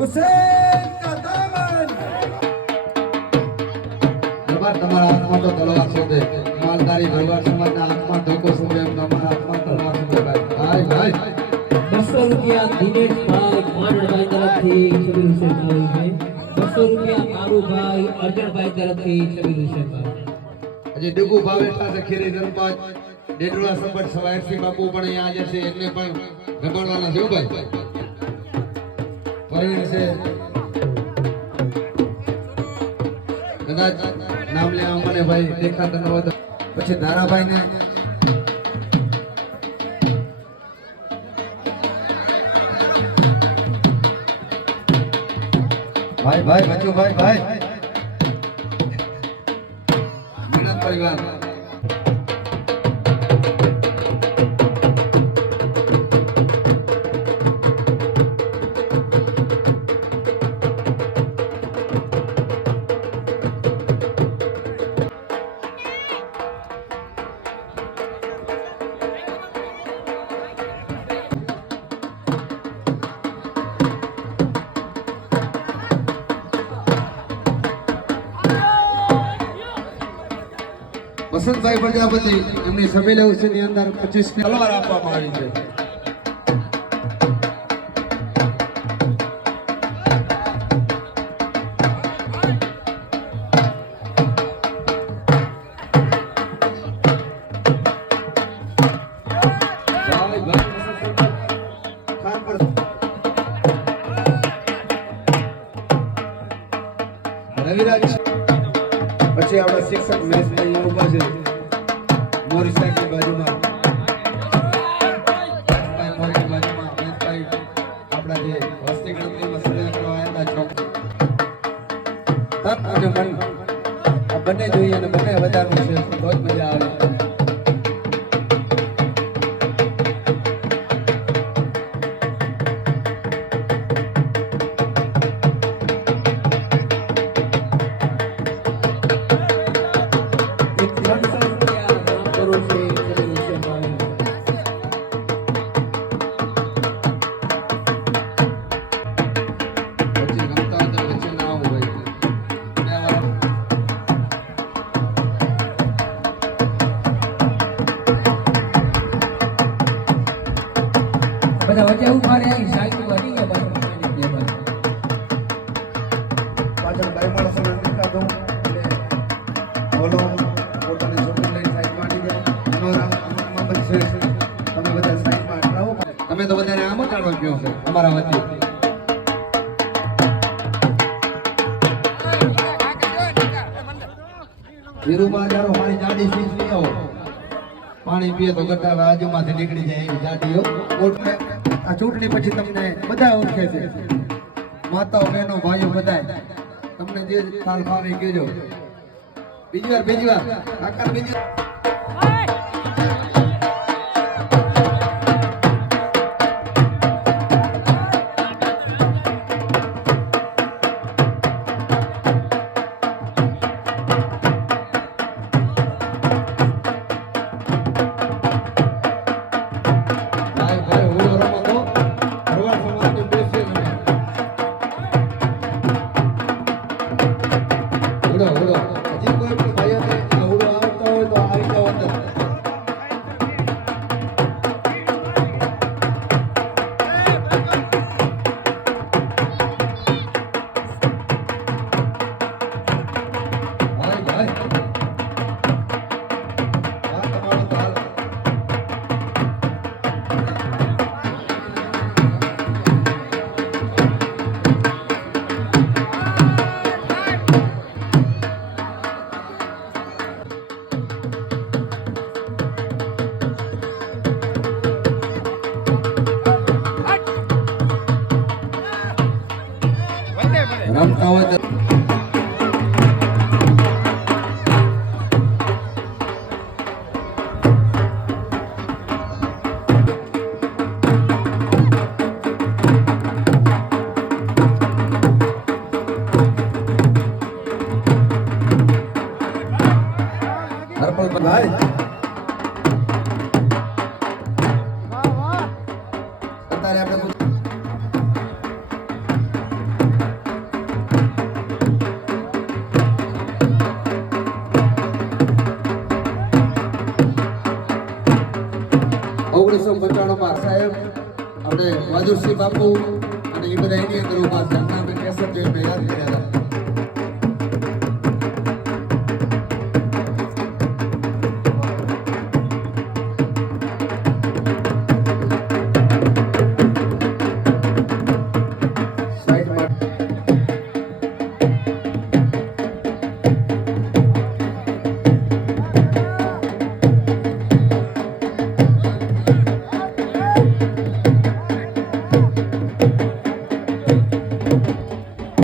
હુસૈન કા દામન દરબાર તમારા હાથમાં તો તલવાર શોધે માલધારી ભરવાડ સમાજના હાથમાં ધોકો શોધે એમ તમારા હાથમાં તલવાર શોધે ભાઈ ભાઈ 200 રૂપિયા દિનેશભાઈ માંડળભાઈ તરફથી શબીર હુસેનભાઈ છે 200 રૂપિયા કારુભાઈ અર્જણભાઈ તરફથી શબીર હુસેનભાઈ હજી ડુગુ ભાવેઠા છે ખીરી જનપદ ડેડુડા સંબટ સવાયરસિંહ બાપુ પણ અહીંયા આજે છે એમને પણ રમાડવાના છે ભાઈ પરવીણ છે કદાચ નામ લેવા મને ભાઈ દેખાતા ન હોય તો પછી ધારાભાઈ ને ભાઈ ભાઈ બચ્ચો ભાઈ ભાઈ મિલન પરિવાર વસંતભાઈ પ્રજાપતિ એમની સભેલા ઉત્સવની અંદર 25 તલવાર આપવામાં આવી છે રવિરાજ પછી આપણા શિક્ષક મહેશભાઈ ઉભા છે મોરી સાહેબની બાજુમાં રાજભાઈ મોરીની બાજુમાં મહેશભાઈ આપણા જે વસ્તી ગણતરીમાં સર્વે કરવા આવ્યા હતા ચોક તન અને મન આ બંને જોઈએ અને બંને વધારવું છે તો જ મજા આવે બધા વચ્ચે ઉભા રહ્યા સાઈડ બની ગયા પાછળ ભાઈ માણસોને દેખાતો એટલે બોલો પોતાની છોકરી લઈને સાઈડમાં આવી જાઓ મનોરમ અમુકમાં બનશે તમે બધા સાઈડમાં આવો તમે તો બધાને આમ જ આડવા ગયો છે અમારા વતી વીરુમાં જારો મારી જાડી સીટ લઈ આવો પાણી પીએ તો ગટા બાજુમાંથી નીકળી જાય એવી જાડીઓ આ ચૂંટણી પછી તમને બધા ઓળખે છે માતાઓ બહેનો ભાઈઓ બધા તમને જે સાલ ફાવે કહેજો બીજી વાર આકાર બીજી વાર રમતા હોય તો ભાઈ અત્યારે આપણે બહાદુરસિંહ બાપુ અને એ બધા એની અંદર ઉભા છે. એમના આપણે કેસર જે મેં યાદ કર્યા હતા.